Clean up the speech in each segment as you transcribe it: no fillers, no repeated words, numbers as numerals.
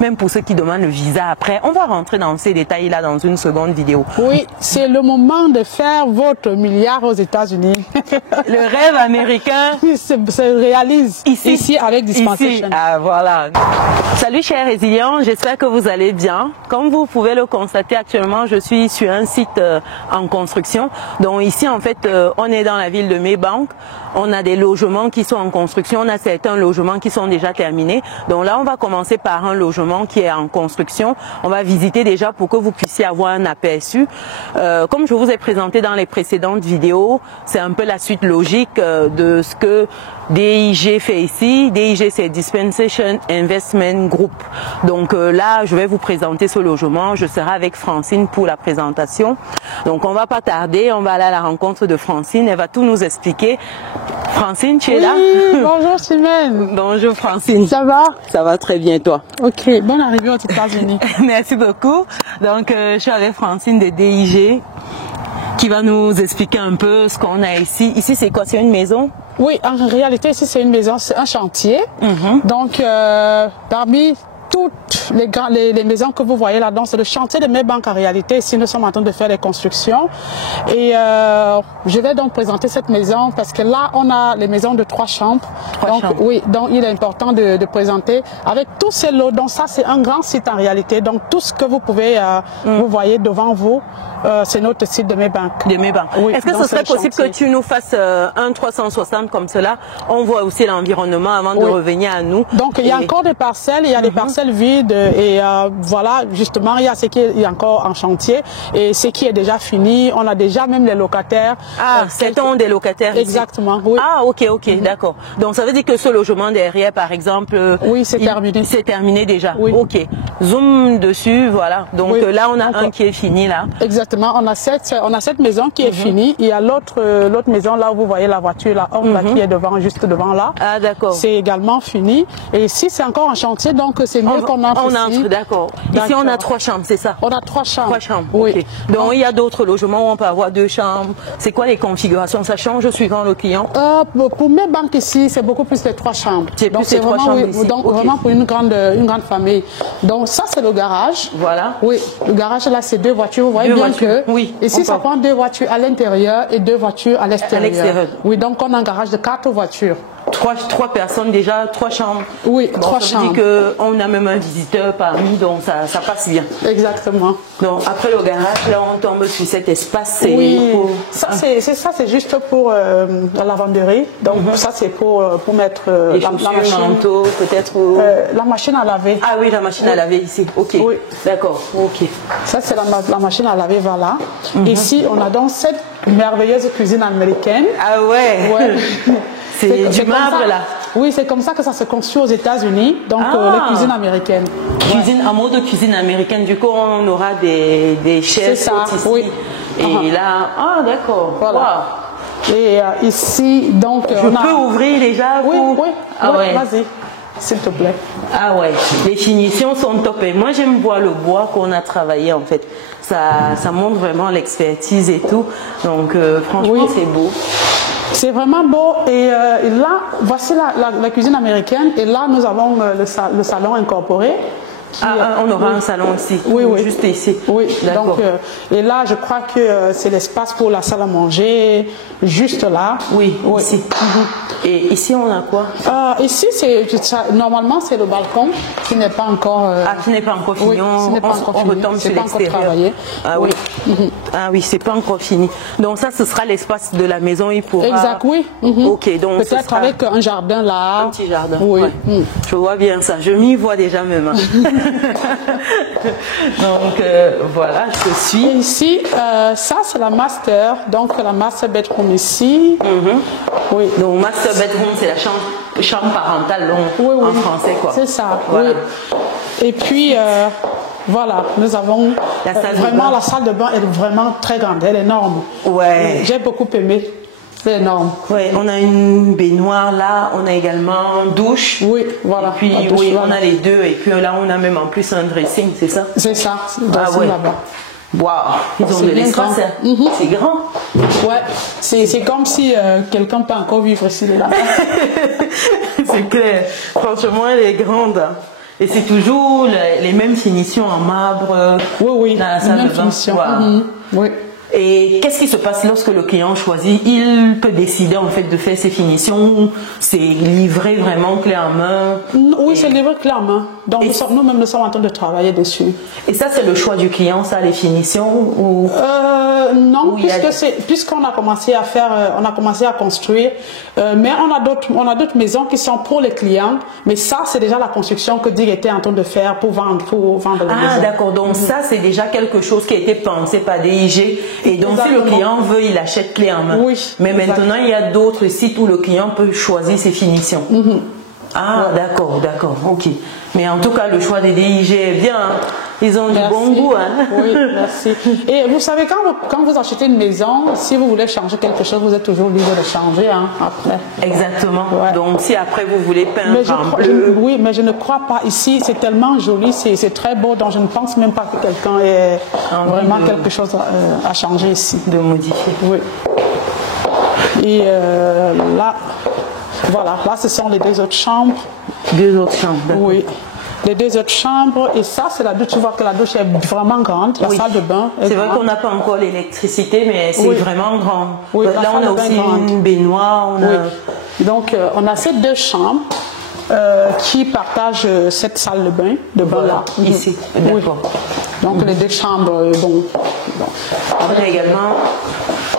même pour ceux qui demandent le visa après. On va rentrer dans ces détails-là dans une seconde vidéo. Oui, c'est le moment de faire votre milliard aux États-Unis. Le rêve américain se réalise ici avec Dispensation. Ah, voilà. Salut chers résilients, j'espère que vous allez bien. Comme vous pouvez le constater actuellement, je suis sur un site en construction. Donc ici en fait, on est dans la ville de Maybank. On a des logements qui sont en construction, on a certains logements qui sont déjà terminés. Donc là, on va commencer par un logement qui est en construction. On va visiter déjà pour que vous puissiez avoir un aperçu. Comme je vous ai présenté dans les précédentes vidéos, c'est un peu la suite logique de ce que DIG fait ici. DIG, c'est Dispensation Investment Group. Donc là, je vais vous présenter ce logement. Je serai avec Francine pour la présentation. Donc on va pas tarder, on va aller à la rencontre de Francine. Elle va tout nous expliquer. Francine, tu es là? Bonjour Simène. Bonjour Francine. Ça va? Ça va très bien, toi? Ok, bonne arrivée aux États-Unis. Merci beaucoup. Donc je suis avec Francine de DIG qui va nous expliquer un peu ce qu'on a ici. Ici, c'est quoi? C'est une maison? Oui, en réalité, ici, c'est une maison, c'est un chantier. Donc, parmi toutes les maisons que vous voyez là-dedans, c'est le chantier de Maybank en réalité. Ici, nous sommes en train de faire des constructions. Et je vais donc présenter cette maison parce que là, on a les maisons de 3 chambres. Oui, donc il est important de présenter avec tous ces lots. Donc ça, c'est un grand site en réalité. Donc tout ce que vous pouvez, vous voyez devant vous, c'est notre site de Maybank. De Maybank. Oui, est-ce que ce serait possible que tu nous fasses un 360 comme cela? On voit aussi l'environnement avant de revenir à nous. Donc il y a encore des parcelles, il y a des parcelles vides et voilà, justement, il y a ce qui est encore en chantier et ce qui est déjà fini. On a déjà même les locataires. Ah, c'est des locataires ici. Exactement, oui. Ah, ok, d'accord. Donc ça veut dire que ce logement derrière, par exemple... oui, c'est terminé. C'est terminé déjà. Oui. Ok. Zoom dessus, voilà. Donc là, on a un qui est fini là. Exactement. On a cette maison qui est finie. Il y a l'autre maison là où vous voyez la voiture là, qui est devant, juste devant là. Ah, d'accord. C'est également fini. Et ici, c'est encore en chantier, donc c'est mieux qu'on entre ici. On entre, d'accord. Ici, on a 3 chambres, c'est ça? On a 3 chambres. 3 chambres, oui. Okay. Donc, il y a d'autres logements où on peut avoir 2 chambres. C'est quoi les configurations? Ça change suivant le client? Pour mes banques ici, c'est beaucoup plus les 3 chambres. Donc, c'est 3 chambres ici. Donc, vraiment pour une grande famille. Donc, ça, c'est le garage. Voilà. Oui, le garage, là, c'est 2 voitures. Vous voyez bien que... Oui. Ici, ça prend 2 voitures à l'intérieur et 2 voitures à l'extérieur. Oui, donc on a un garage de 4 voitures. 3 personnes déjà, 3 chambres. Oui, 3 chambres. Ça veut dire qu'on a même un visiteur parmi, donc ça passe bien. Exactement. Donc après le garage, là on tombe sur cet espace. Oui, ça c'est juste pour la lavanderie. Donc ça c'est pour mettre la machine. Peut-être. La machine à laver. Ah oui, la machine à laver ici. Ok. Oui. D'accord. Ok. Ça c'est la machine à laver, voilà. Ici on a donc cette merveilleuse cuisine américaine. Ah ouais. C'est du marbre là. Oui, c'est comme ça que ça se construit aux États-Unis, donc les cuisines américaines. En mode cuisine américaine, du coup on aura des chefs ici. Oui. Et là, d'accord. Voilà. Wow. Et ici, donc... Je peux ouvrir déjà? Oui, ouais. Vas-y, s'il te plaît. Ah ouais, les finitions sont top. Et moi j'aime voir le bois qu'on a travaillé en fait. Ça montre vraiment l'expertise et tout. Donc franchement c'est beau. C'est vraiment beau et là, voici la cuisine américaine et là nous avons le salon incorporé. On aura un salon ici, juste ici. Oui, donc et là je crois que c'est l'espace pour la salle à manger, juste là. Oui, ici. Et ici on a quoi? Ici normalement c'est le balcon qui n'est pas encore... qui n'est pas encore fini, on retombe sur l'extérieur. Ah oui, c'est pas encore fini. Donc ça ce sera l'espace de la maison, il pourra... Exact, oui. Ok, donc peut-être avec un jardin là. Un petit jardin. Oui. Je vois bien ça, je m'y vois déjà même. Donc voilà, je suis. Et ici, ça c'est la master, donc la master bedroom ici. Oui. Donc master bedroom, c'est la chambre parentale en français quoi. C'est ça. Voilà. Oui. Et puis voilà, nous avons la salle de bain est vraiment très grande, elle est énorme. Ouais. J'ai beaucoup aimé. C'est énorme. Oui, on a une baignoire là, on a également douche. Oui, voilà. Et puis on a les deux. Et puis là, on a même en plus un dressing, c'est ça? C'est ça, dressing là-bas. Waouh, ils ont de l'espace. C'est grand. Ouais, c'est comme si quelqu'un peut encore vivre ici là. C'est clair. Franchement, elle est grande. Et c'est toujours les mêmes finitions en marbre. Oui, dans la salle même de bain. finition. Wow. Oui. Et qu'est-ce qui se passe lorsque le client choisit? Il peut décider en fait de faire ses finitions ou c'est livré vraiment clé en main? Oui, c'est livré clé en main. Donc nous-mêmes nous sommes en train de travailler dessus. Et ça c'est le choix du client, ça, les finitions ou... Non, puisqu'on a commencé à faire, on a commencé à construire, mais on a d'autres maisons qui sont pour les clients, mais ça c'est déjà la construction que Dig était en train de faire pour vendre les maisons. Ah d'accord, donc ça c'est déjà quelque chose qui a été pensé par DIG. Et donc, si le client veut, il achète clé en main. Oui. Mais maintenant, il y a d'autres sites où le client peut choisir ses finitions. Ah, d'accord, ok. Mais en tout cas, le choix des DIG est bien. Hein. Ils ont du bon goût. Hein. Oui, merci. Et vous savez, quand vous achetez une maison, si vous voulez changer quelque chose, vous êtes toujours libre de changer après. Exactement. Ouais. Donc, si après vous voulez peindre en bleu... Oui, mais je ne crois pas. Ici, c'est tellement joli, c'est très beau, donc je ne pense même pas que quelqu'un ait vraiment quelque chose à changer ici. De modifier. Oui. Et là... Voilà, là ce sont les deux autres chambres. Deux autres chambres, d'accord. Oui, les deux autres chambres. Et ça, c'est la douche. Tu vois que la douche est vraiment grande. La salle de bain est C'est vrai qu'on n'a pas encore l'électricité, mais c'est vraiment grand. Oui, là, on a aussi une baignoire. Donc, on a ces deux chambres qui partagent cette salle de bain là. Ici, d'accord. Donc, les deux chambres, bon. On a également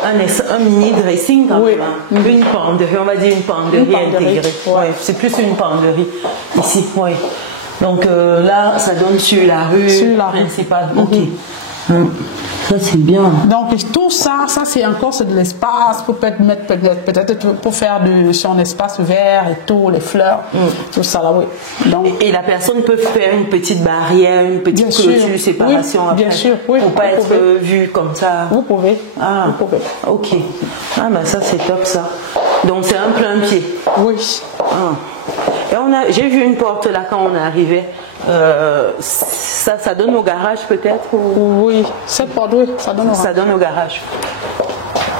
un mini dressing quand même. Une penderie, on va dire une penderie intégrée. Ouais, c'est plus une penderie ici. Ouais. Donc là, ça donne sur la rue principale. Ok. Ça c'est bien. Donc tout ça c'est encore de l'espace pour peut-être pour faire de son espace vert et tout, les fleurs, tout ça là, oui. Donc, et la personne peut faire une petite barrière, une petite clôture, séparation. Oui, bien sûr, oui. Pour pas être vue comme ça. Vous pouvez. Ah, vous pouvez. Ok. Ah bah ça c'est top ça. Donc c'est un plein pied. Oui. Ah. Et j'ai vu une porte là quand on est arrivé. Ça donne au garage peut-être Oui, cette porte, oui, ça donne au garage. Ça donne au garage.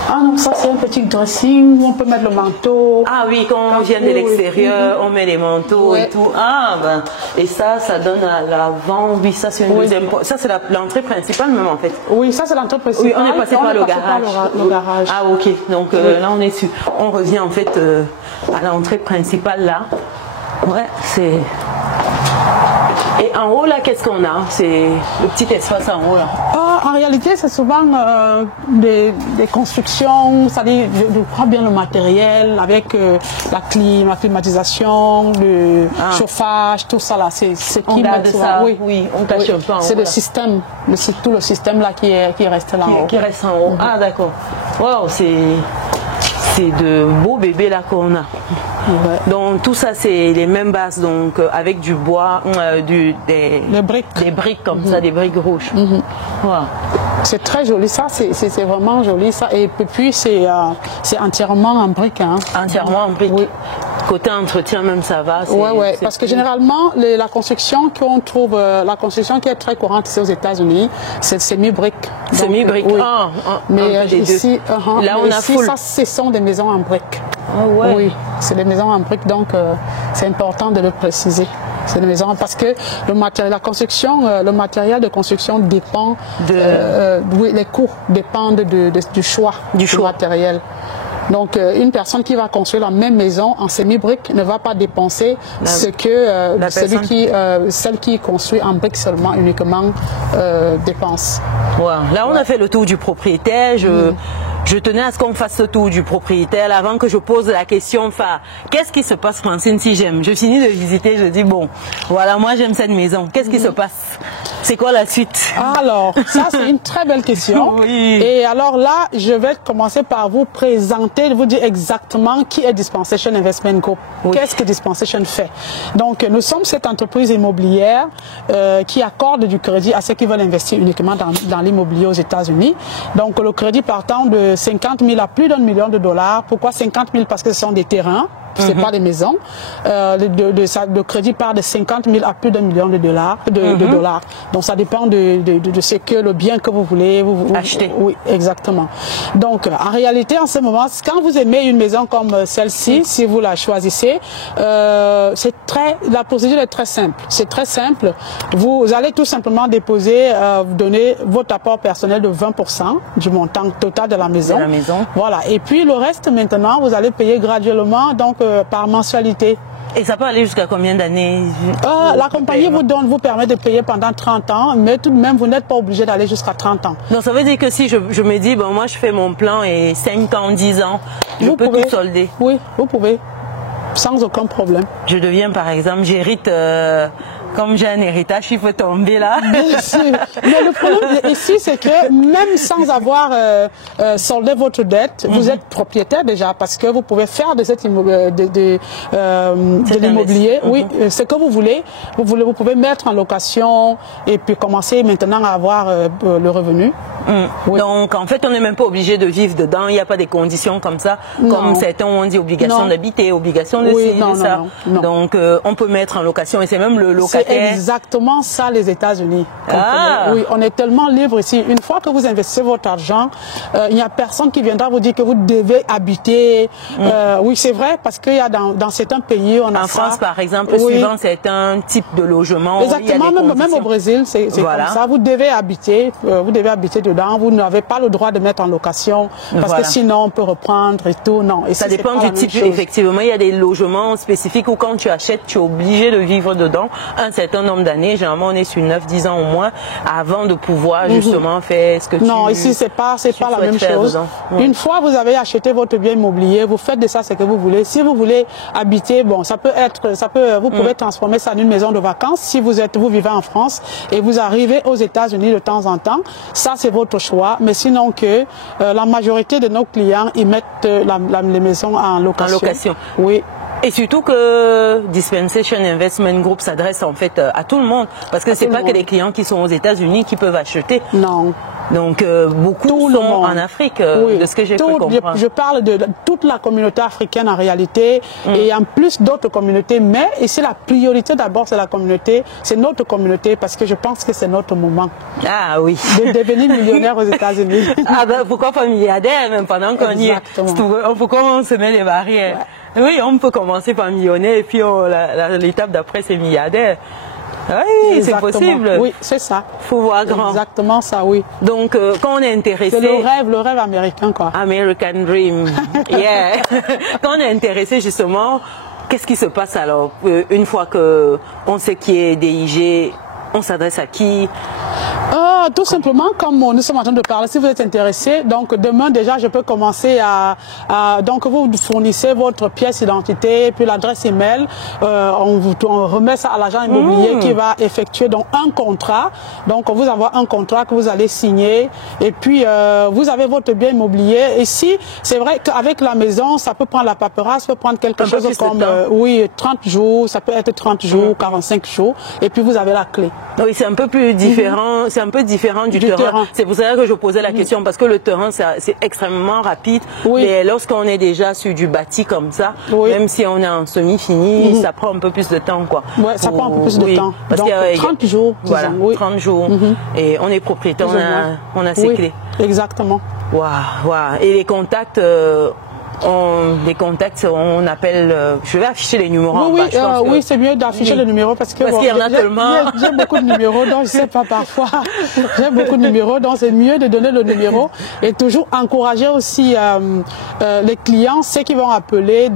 Ah non, ça c'est un petit dressing où on peut mettre le manteau. Ah oui, quand on vient de l'extérieur, on met les manteaux et tout. Ah ben, et ça donne à l'avant. Oui, ça c'est une deuxième porte. Ça c'est l'entrée principale même en fait. Oui, ça c'est l'entrée principale. Oui, on est passé par le garage. Ah ok, donc là on est dessus. On revient en fait à l'entrée principale là. Ouais, c'est... Et en haut là, qu'est-ce qu'on a? C'est le petit espace en haut là. En réalité, c'est souvent des constructions, c'est-à-dire je crois bien le matériel avec la climatisation, le chauffage, tout ça là. C'est qui garde ça. Oui, on cache un peu en haut. C'est le système, tout le système là qui est resté là en haut. Qui reste en haut. Ah d'accord. Wow, c'est de beaux bébés là qu'on a. Donc tout ça c'est les mêmes bases, donc avec du bois, des briques comme ça, des briques rouges. Wow. C'est très joli, ça c'est vraiment joli ça. Et puis c'est entièrement en briques. Entièrement en briques. Oui. Côté entretien même ça va. Oui, parce que généralement la construction qu'on trouve, la construction qui est très courante ici aux États-Unis, c'est semi-briques. Semi-briques. Oui. Mais ici, là on a full. Ça, ce sont des maisons en briques. Ah ouais. Oui, c'est des maisons en briques, donc c'est important de le préciser. C'est des maisons parce que le matériel de construction dépend les coûts dépendent du choix du matériel. Donc, une personne qui va construire la même maison en semi-brique ne va pas dépenser ce que celle qui construit en brique seulement, uniquement dépense. Wow. Là, on a fait le tour du propriétaire. Je tenais à ce qu'on fasse ce tour du propriétaire avant que je pose la question. Enfin, qu'est-ce qui se passe, Francine, si j'aime? Je finis de visiter, je dis bon, voilà, moi j'aime cette maison. Qu'est-ce qui se passe? C'est quoi la suite? Alors, ça c'est une très belle question. Oui. Et alors là, je vais commencer par vous présenter, vous dire exactement qui est Dispensation Investment Group. Oui. Qu'est-ce que Dispensation fait? Donc, nous sommes cette entreprise immobilière qui accorde du crédit à ceux qui veulent investir uniquement dans l'immobilier aux États-Unis. Donc, le crédit partant de 50 000 à plus d'1 million de dollars. Pourquoi 50 000? Parce que ce sont des terrains. c'est pas des maisons. Le crédit part de 50 000 à plus d'1 million de dollars. Donc ça dépend de ce que le bien que vous voulez acheter. Oui, exactement. Donc en réalité, en ce moment, quand vous aimez une maison comme celle-ci, si vous la choisissez, la procédure est très simple. C'est très simple. Vous allez tout simplement déposer, vous donner votre apport personnel de 20% du montant total de la maison. Voilà. Et puis le reste maintenant, vous allez payer graduellement, donc par mensualité. Et ça peut aller jusqu'à combien d'années? La compagnie vous permet de payer pendant 30 ans, mais tout de même, vous n'êtes pas obligé d'aller jusqu'à 30 ans. Donc ça veut dire que si je me dis, bon, moi je fais mon plan et 5 ans, 10 ans, je peux tout solder? Oui, vous pouvez, sans aucun problème. Je deviens par exemple, j'hérite... Comme j'ai un héritage, il faut tomber là. Bien sûr. Mais le problème ici, c'est que même sans avoir soldé votre dette, vous êtes propriétaire déjà parce que vous pouvez faire de l'immobilier. Oui, ce que vous voulez. Vous pouvez mettre en location et puis commencer maintenant à avoir le revenu. Oui. Donc en fait, on n'est même pas obligé de vivre dedans. Il n'y a pas des conditions comme ça. Non. Comme certains ont dit, obligation d'habiter, obligation de ci, de ça. Non. Donc on peut mettre en location et c'est même le locataire. C'est exactement ça les États-Unis. Oui, on est tellement libre ici. Une fois que vous investissez votre argent, il n'y a personne qui viendra vous dire que vous devez habiter. Oui, c'est vrai parce qu'il y a dans certains pays, on a en France, par exemple, suivant certains types de logements. Exactement, même au Brésil, c'est comme ça. Vous devez habiter dedans. Vous n'avez pas le droit de mettre en location parce que sinon on peut reprendre et tout. Non. Et ça dépend du type. Effectivement, il y a des logements spécifiques où quand tu achètes, tu es obligé de vivre dedans un certain nombre d'années. Généralement, on est sur 9-10 ans au moins avant de pouvoir justement faire ce que tu... Non, ici, c'est pas la même chose. Une fois vous avez acheté votre bien immobilier, vous faites de ça ce que vous voulez. Si vous voulez habiter, bon, vous pouvez transformer ça en une maison de vacances. Si vous vivez en France et vous arrivez aux États-Unis de temps en temps, ça c'est votre choix. Mais sinon la majorité de nos clients, ils mettent les maisons en location. En location. Oui. Et surtout que Dispensation Investment Group s'adresse en fait à tout le monde. Parce que c'est pas que les clients qui sont aux États-Unis qui peuvent acheter. Non. Donc beaucoup sont en Afrique, de ce que j'ai pu comprendre. Je parle de toute la communauté africaine en réalité et en plus d'autres communautés. Mais ici la priorité d'abord c'est la communauté, c'est notre communauté parce que je pense que c'est notre moment. Ah oui. De devenir millionnaire aux États-Unis. Ah ben pourquoi pas milliardaire même pendant qu'on y est. Pourquoi on se met des barrières? Ouais. Oui, on peut commencer par millionnaire et puis l'étape d'après c'est milliardaire. Oui, c'est possible. Oui, c'est ça. Faut voir grand. Exactement ça, oui. Donc, quand on est intéressé... C'est le rêve américain, quoi. American Dream. Yeah. Quand on est intéressé, justement, qu'est-ce qui se passe alors? Une fois qu'on sait qui est DIG, on s'adresse à qui? Tout simplement, comme nous sommes en train de parler, si vous êtes intéressé, donc demain déjà, je peux commencer donc vous fournissez votre pièce d'identité, puis l'adresse email, on remet ça à l'agent immobilier qui va effectuer donc un contrat. Donc on vous envoie un contrat que vous allez signer, et puis vous avez votre bien immobilier. Et si c'est vrai qu'avec la maison, ça peut prendre la paperasse, ça peut prendre quelque chose comme 30 jours, ça peut être 30 jours, 45 jours, et puis vous avez la clé. Oui, c'est un peu plus différent, c'est un peu différent du terrain. C'est pour ça que je posais la question, parce que le terrain, c'est extrêmement rapide. Mais lorsqu'on est déjà sur du bâti comme ça, même si on est en semi-fini, ça prend un peu plus de temps, quoi. Ouais, ça prend un peu plus de temps. Parce donc, 30 jours, disons. Voilà, 30 jours. Et on est propriétaire, on a ses clés. Exactement. Waouh. Et les contacts... on appelle. Je vais afficher les numéros en bas. Oui, c'est mieux d'afficher les numéros parce qu'il y en a tellement. J'ai beaucoup de numéros, donc je sais pas parfois. J'ai beaucoup de numéros, donc c'est mieux de donner le numéro et toujours encourager aussi les clients, ceux qui vont appeler,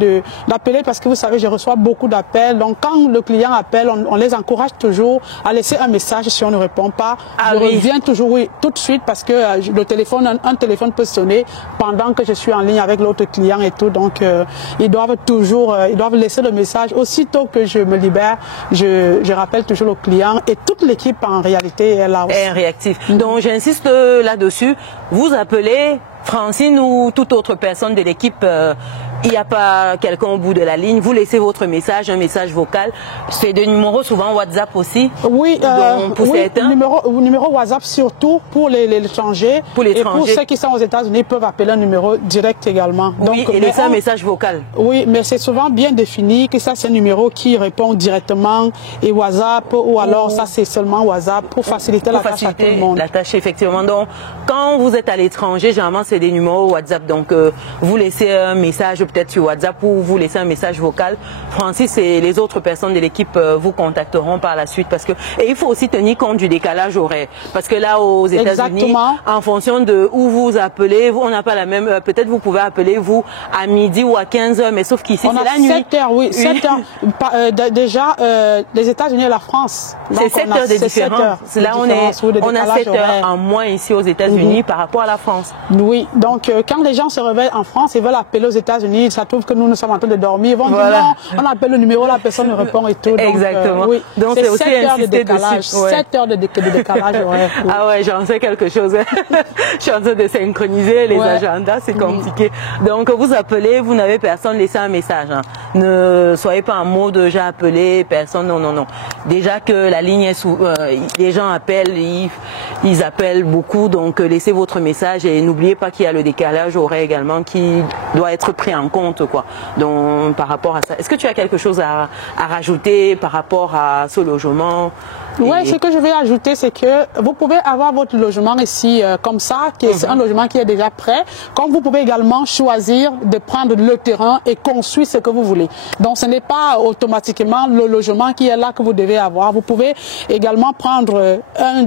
d'appeler parce que vous savez, je reçois beaucoup d'appels. Donc quand le client appelle, on les encourage toujours à laisser un message si on ne répond pas. Je reviens toujours tout de suite parce que un téléphone peut sonner pendant que je suis en ligne avec l'autre client et tout, donc ils doivent laisser le message. Aussitôt que je me libère, je rappelle toujours le client et toute l'équipe en réalité est là aussi. Est réactive. Donc j'insiste là-dessus, vous appelez Francine ou toute autre personne de l'équipe il n'y a pas quelqu'un au bout de la ligne, vous laissez votre message, un message vocal. C'est des numéros souvent WhatsApp aussi. Oui, pour certains. Numéro WhatsApp surtout pour les étrangers. Et pour ceux qui sont aux États-Unis, ils peuvent appeler un numéro direct également. Oui, donc, et laisser un message vocal. Oui, mais c'est souvent bien défini que ça c'est un numéro qui répond directement et WhatsApp ou alors ça c'est seulement WhatsApp pour faciliter la tâche à tout le monde. La tâche effectivement. Donc quand vous êtes à l'étranger, généralement c'est des numéros WhatsApp. Donc vous laissez un message peut-être sur WhatsApp ou vous laissez un message vocal. Francis et les autres personnes de l'équipe vous contacteront par la suite parce que et il faut aussi tenir compte du décalage horaire parce que là aux États-Unis, en fonction de où vous appelez, on n'a pas la même. Peut-être vous pouvez appeler vous à midi ou à 15h, mais sauf qu'ici c'est la nuit. 7 heures, oui, 7 heures. Déjà les États-Unis et la France. C'est 7 heures de différence. Là on a 7 heures en moins ici aux États-Unis par rapport à la France. Oui, donc quand les gens se réveillent en France, ils veulent appeler aux États-Unis, ça trouve que nous sommes en train de dormir, ils vont dire non, on appelle le numéro, la personne ne répond et tout. Donc, exactement. Oui. Donc c'est aussi 7 heures de décalage. Dessus. Ouais. 7 heures de décalage horaire. Oui. Ah ouais, j'en sais quelque chose. Je suis en train de synchroniser les agendas, c'est compliqué. Donc vous appelez, vous n'avez personne, laissez un message. Hein. Ne soyez pas en mode j'ai appelé personne, non, non, non. Déjà que la ligne est sous, les gens appellent, ils appellent beaucoup, donc laissez votre message et n'oubliez pas qu'il y a le décalage horaire également qui doit être pris en compte, quoi. Donc par rapport à ça, est-ce que tu as quelque chose à rajouter par rapport à ce logement? Oui, ce que je vais ajouter, c'est que vous pouvez avoir votre logement ici comme ça, c'est un logement qui est déjà prêt. Comme vous pouvez également choisir de prendre le terrain et construire ce que vous voulez. Donc ce n'est pas automatiquement le logement qui est là que vous devez avoir. Vous pouvez également prendre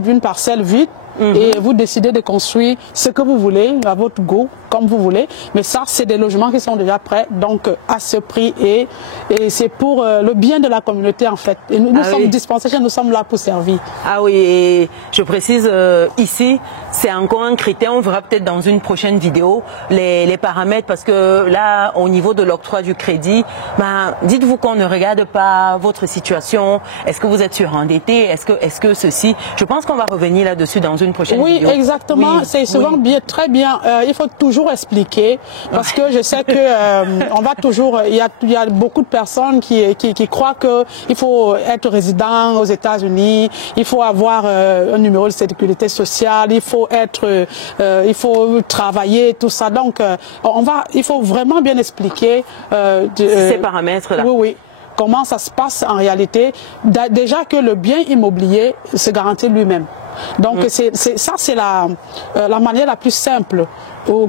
une parcelle vide. Et vous décidez de construire ce que vous voulez, à votre goût, comme vous voulez. Mais ça, c'est des logements qui sont déjà prêts, donc à ce prix. Et c'est pour le bien de la communauté, en fait. Et nous sommes dispensés, nous sommes là pour servir. Ah oui, et je précise, ici, c'est encore un critère. On verra peut-être dans une prochaine vidéo les paramètres, parce que là, au niveau de l'octroi du crédit, dites-vous qu'on ne regarde pas votre situation. Est-ce que vous êtes surendetté? Est-ce que ceci... Je pense qu'on va revenir là-dessus dans une prochaine vidéo. Oui, exactement. C'est souvent bien, très bien. Il faut toujours expliquer parce que je sais que on va toujours. Il y a beaucoup de personnes qui croient que il faut être résident aux États-Unis, il faut avoir un numéro de sécurité sociale, il faut travailler, tout ça. Donc, il faut vraiment bien expliquer ces paramètres-là. Oui, oui. Comment ça se passe en réalité. Déjà que le bien immobilier se garantit lui-même. Donc c'est la manière la plus simple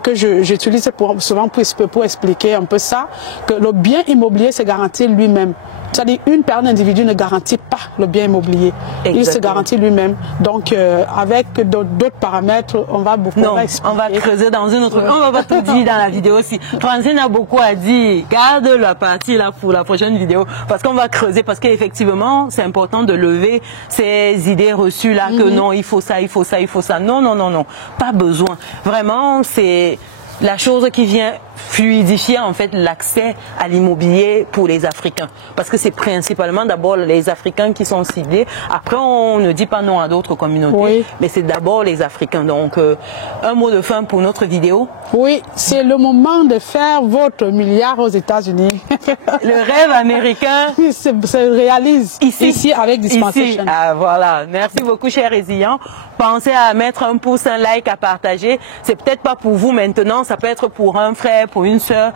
que j'utilise souvent pour expliquer un peu ça, que le bien immobilier se garantit lui-même. C'est-à-dire une personne individu ne garantit pas le bien immobilier. Exactement. Il se garantit lui-même. Donc avec d'autres paramètres, on va beaucoup expliquer. On va creuser dans une autre. On va pas tout dire dans la vidéo aussi. Francine a beaucoup à dire. Garde la partie là pour la prochaine vidéo parce qu'on va creuser parce qu'effectivement c'est important de lever ces idées reçues là que non il faut ça, il faut ça, il faut ça. Non non non non, pas besoin. Vraiment c'est la chose qui vient fluidifier en fait l'accès à l'immobilier pour les Africains. Parce que c'est principalement d'abord les Africains qui sont ciblés. Après, on ne dit pas non à d'autres communautés, mais c'est d'abord les Africains. Donc, un mot de fin pour notre vidéo. Oui, c'est le moment de faire votre milliard aux États-Unis. Le rêve américain se réalise ici avec Dispensation. Ah, voilà. Merci beaucoup, chers résilients. Pensez à mettre un pouce, un like, à partager. C'est peut-être pas pour vous maintenant, ça peut être pour un frère, pour une sœur.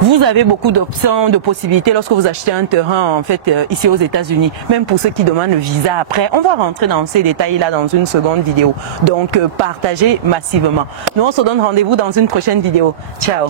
Vous avez beaucoup d'options, de possibilités lorsque vous achetez un terrain en fait ici aux États-Unis. Même pour ceux qui demandent le visa après, on va rentrer dans ces détails-là dans une seconde vidéo. Donc partagez massivement. Nous on se donne rendez-vous dans une prochaine vidéo. Ciao.